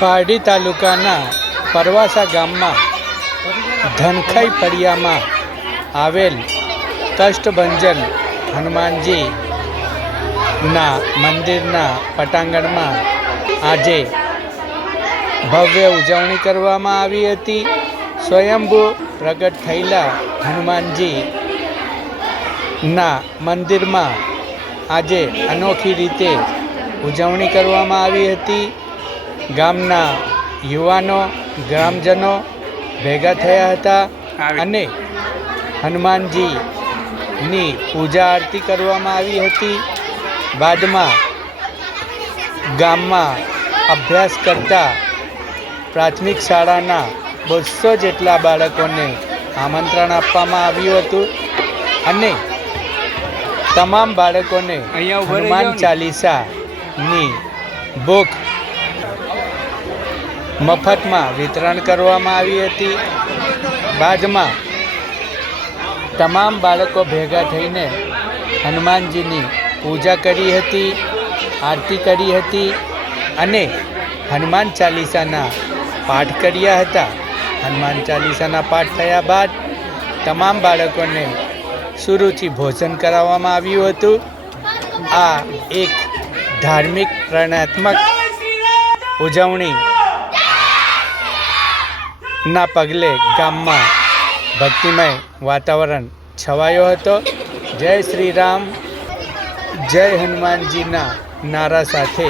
પારડી તાલુકાના પરવાસા ગામમાં ધનખાઈ ફળિયામાં આવેલ કષ્ટભંજન હનુમાનજીના મંદિરના પટાંગણમાં આજે ભવ્ય ઉજવણી કરવામાં આવી હતી. સ્વયંભૂ પ્રગટ થયેલા હનુમાનજીના મંદિરમાં આજે અનોખી રીતે ઉજવણી કરવામાં આવી હતી. ગામના યુવાનો ગ્રામજનો ભેગા થયા હતા અને હનુમાનજીની પૂજા આરતી કરવામાં આવી હતી. બાદમાં ગામમાં અભ્યાસ કરતા પ્રાથમિક શાળાના 200 જેટલા બાળકોને આમંત્રણ આપવામાં આવ્યું હતું અને તમામ બાળકોને હનુમાન ચાલીસાની બુક મફતમાં વિતરણ કરવામાં આવી હતી. બાદમાં તમામ બાળકો ભેગા થઈને હનુમાનજીની પૂજા કરી હતી, આરતી કરી હતી અને હનુમાન ચાલીસાના પાઠ કર્યા હતા. હનુમાન ચાલીસાના પાઠ થયા બાદ તમામ બાળકોને સુરુચિ ભોજન કરાવવામાં આવ્યું હતું. આ એક ધાર્મિક પ્રેરણાત્મક ઉજવણી ના પગલે ગામમાં ભક્તિમય વાતાવરણ છવાયો હતો. જય શ્રી રામ, જય હનુમાનજીના નારા સાથે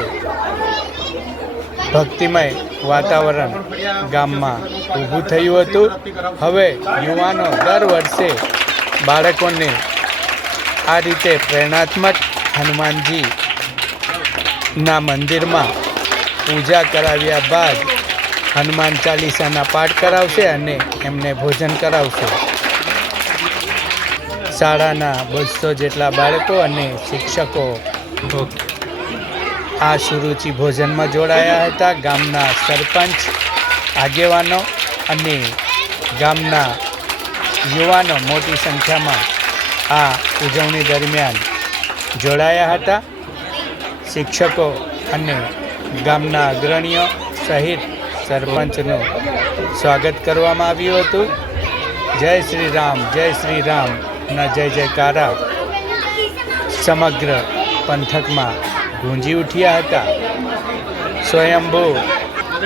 ભક્તિમય વાતાવરણ ગામમાં ઊભું થયું હતું. હવે યુવાનો દર વર્ષે બાળકોને આ રીતે પ્રેરણાત્મક હનુમાનજીના મંદિરમાં પૂજા કરાવ્યા બાદ હનુમાન ચાલીસાના પાઠ કરાવશે અને એમને ભોજન કરાવશે. શાળાના 200 જેટલા બાળકો અને શિક્ષકો આ સુરુચિ ભોજનમાં જોડાયા હતા. ગામના સરપંચ, આગેવાનો અને ગામના યુવાનો મોટી સંખ્યામાં આ ઉજવણી દરમિયાન જોડાયા હતા. શિક્ષકો અને ગામના અગ્રણીઓ સહિત સરપંચનું સ્વાગત કરવામાં આવ્યું હતું. જય શ્રી રામ, જય શ્રી રામના જય જયકારા સમગ્ર પંથકમાં ગુંજી ઉઠ્યા હતા. સ્વયંભૂ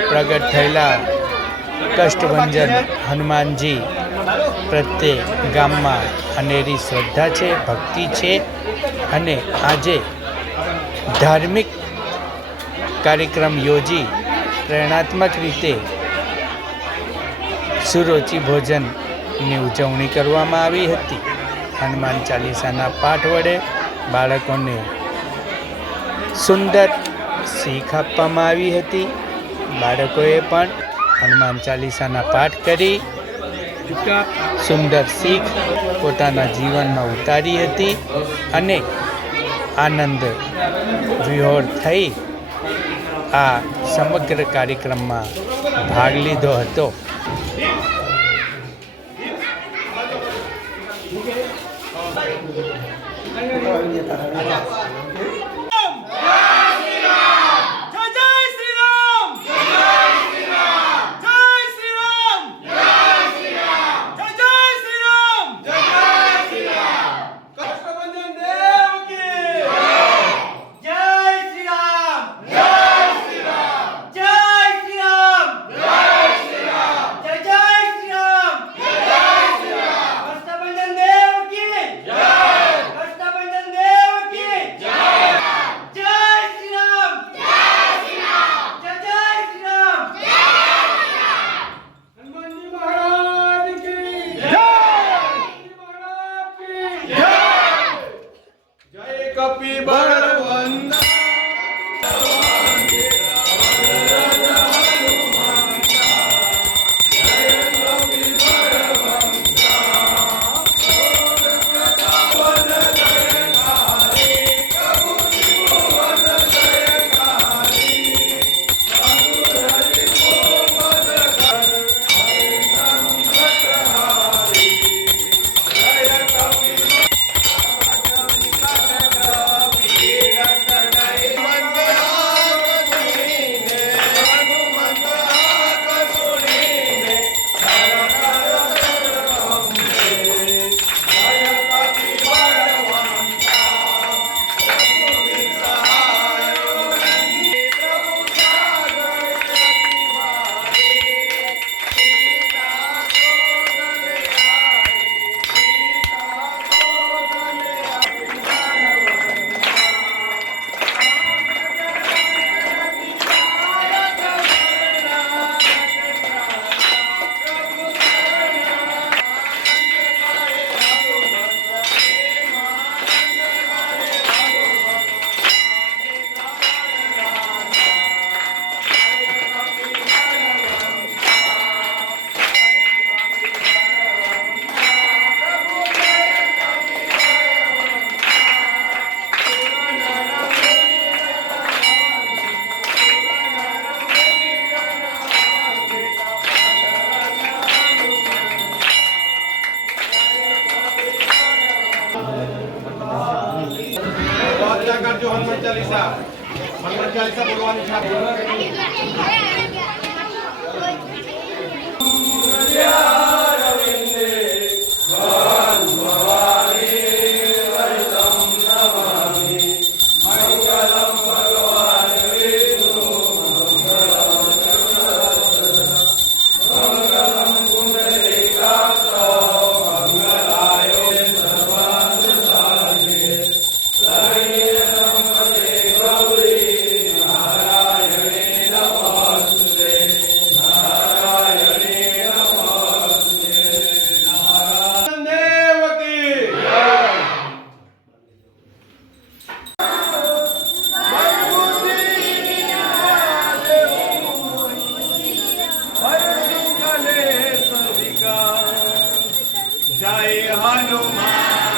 પ્રગટ થયેલા કષ્ટભંજન હનુમાનજી પ્રત્યે ગામમાં અનેરી શ્રદ્ધા છે, ભક્તિ છે અને આજે ધાર્મિક કાર્યક્રમ યોજી પ્રેરણાત્મક રીતે સુરુચિ ભોજનની ઉજવણી કરવામાં આવી હતી. હનુમાન ચાલીસાના પાઠ વડે બાળકોને સુંદર શીખ આપવામાં આવી હતી. બાળકોએ પણ હનુમાન ચાલીસાના પાઠ કરી સુંદર શીખ પોતાના જીવનમાં ઉતારી હતી અને આનંદ વિહોર થઈ આ સમગ્ર કાર્યક્રમમાં ભાગ લીધો હતો. ચાલીસા હનુમાન ચાલીસા બોલવાની જય હનુમાન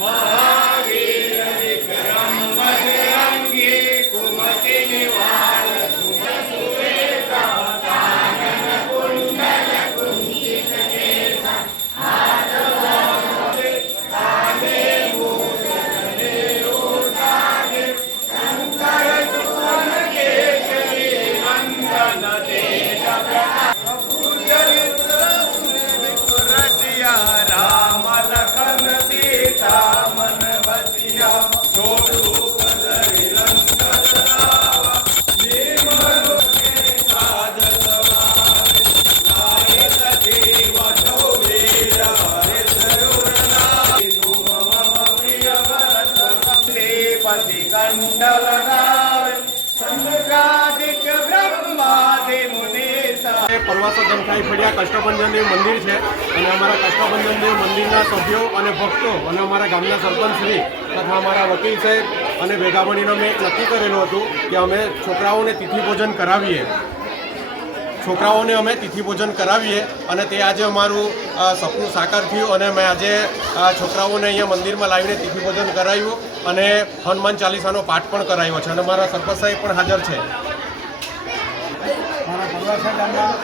મહાવીર વિક્રમ બજરંગી કુમતિ નિવાર राम लखन सीता मन बसिया छोड़ू कदरी लंकर रावा निर्मल के साध सवारे लाए सजीव जो वीर हरे सरुणाई तुम मम प्रिय भरत श्रीपति कंडल रावे संगादिक ब्रह्मादि मुनीसा परवासो जमखाई फड़िया कष्टभंजन देव मंदिर है અને અમારા કષ્ટભંજન દેવ મંદિરના સભ્યો અને ભક્તો અને અમારા ગામના સરપંચશ્રી તથા અમારા વકીલ સાહેબ અને ભેગા મળીને અમે એક નક્કી કરેલું હતું કે અમે છોકરાઓને તિથિ ભોજન કરાવીએ અને તે આજે અમારું સપનું સાકાર થયું અને મેં આજે છોકરાઓને અહીંયા મંદિરમાં લાવીને તિથિ ભોજન કરાવ્યું અને હનુમાન ચાલીસાનો પાઠ પણ કરાવ્યો છે અને મારા સરપંચ સાહેબ પણ હાજર છે. મારા પરવાસા ગામમાં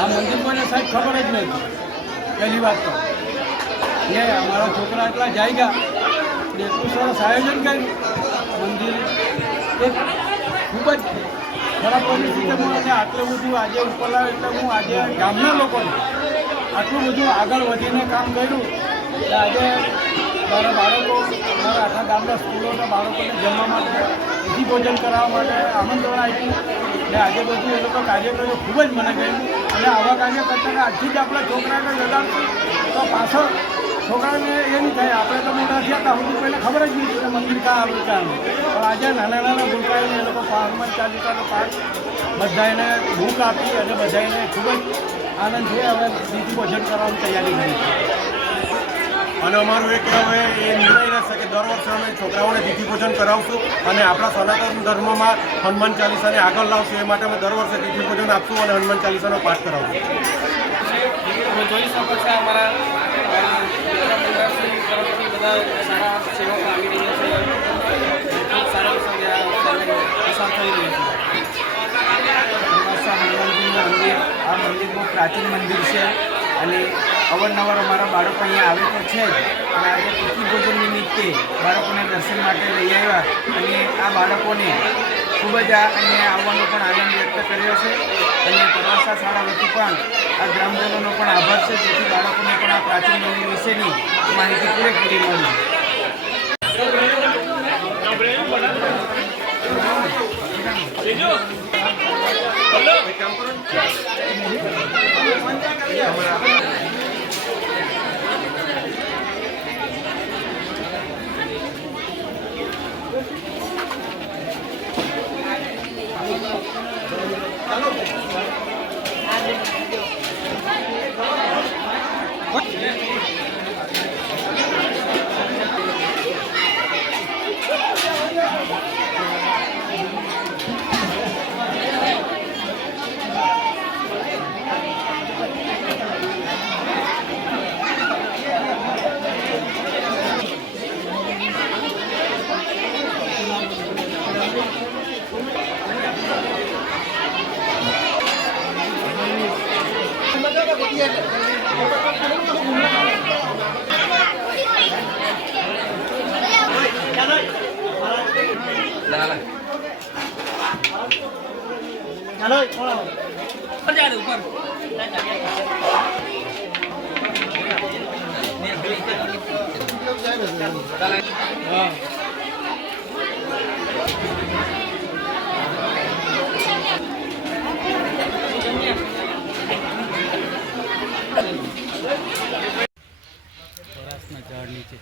આ મંદિર કોઈને સાહેબ ખબર જ નથી. પહેલી વાત તો એ અમારા છોકરા એટલા જાય ગયા એટલું સરસ આયોજન કર્યું મંદિર એક ખૂબ જ ખરાબ પરિસ્થિતિમાં અને આટલું બધું આજે ઉપર લાવ્યું એટલે હું આજે ગામના લોકોને આટલું બધું આગળ વધીને કામ કર્યું કે આજે મારા બાળકો મારા આખા ગામના સ્કૂલોના બાળકોને જમવા માટે વિધિ ભોજન કરાવવા માટે આમંત્રણ આપ્યું અને આજે બધું એ લોકો કાર્ય કર્યું ખૂબ જ મને ગયું અને આવા કાર્ય કરતા આજથી જ આપણા છોકરાને લગાડશું તો પાછળ છોકરાને એ નહીં થાય. આપણે તો મોટા થયા હતા સુધી પહેલાં ખબર જ નહીં કે મંદિર કાં આવ્યું કાં પણ આજે નાના નાના ભૂલકાઈને એ લોકો હનુમાન ચાલીસાનો પાઠ બધાને ભૂખ આપી અને બધાને ખૂબ જ આનંદ છે. હવે વિધિ ભોજન કરવાની તૈયારી કરી છે અને અમારું એક હવે એ નિર્ણય રહેશે કે દર વર્ષે અમે છોકરાઓને તિથિ ભોજન કરાવશું અને આપણા સનાતન ધર્મમાં હનુમાન ચાલીસાને આગળ લાવશું. એ માટે અમે દર વર્ષે તિથિ ભોજન આપશું અને હનુમાન ચાલીસાનો પાઠ કરાવશું. તમે જોઈ શકો છો અમારા તરફથી બધા સારા સેવકો આવી રહ્યા છે. ખૂબ સારા પસાર થઈ રહ્યો છે. હનુમાનજીનું મંદિર આ મંદિર બહુ પ્રાચીન મંદિર છે અને અવારનવાર અમારા બાળકો અહીંયા આવે તો છે જ અને આજે તિથિ ભોજન નિમિત્તે બાળકોને દર્શન માટે લઈ આવ્યા અને આ બાળકોને ખૂબ જ અહીંયા આવવાનો પણ આનંદ વ્યક્ત કર્યો છે અને પ્રવાસા શાળા વતી પણ આ ગ્રામજનોનો પણ આભાર છે જેથી બાળકોને પણ આ પ્રાચીન મંદિર વિશેની માહિતી પૂરેપૂરી મળી. ઝાડ નીચે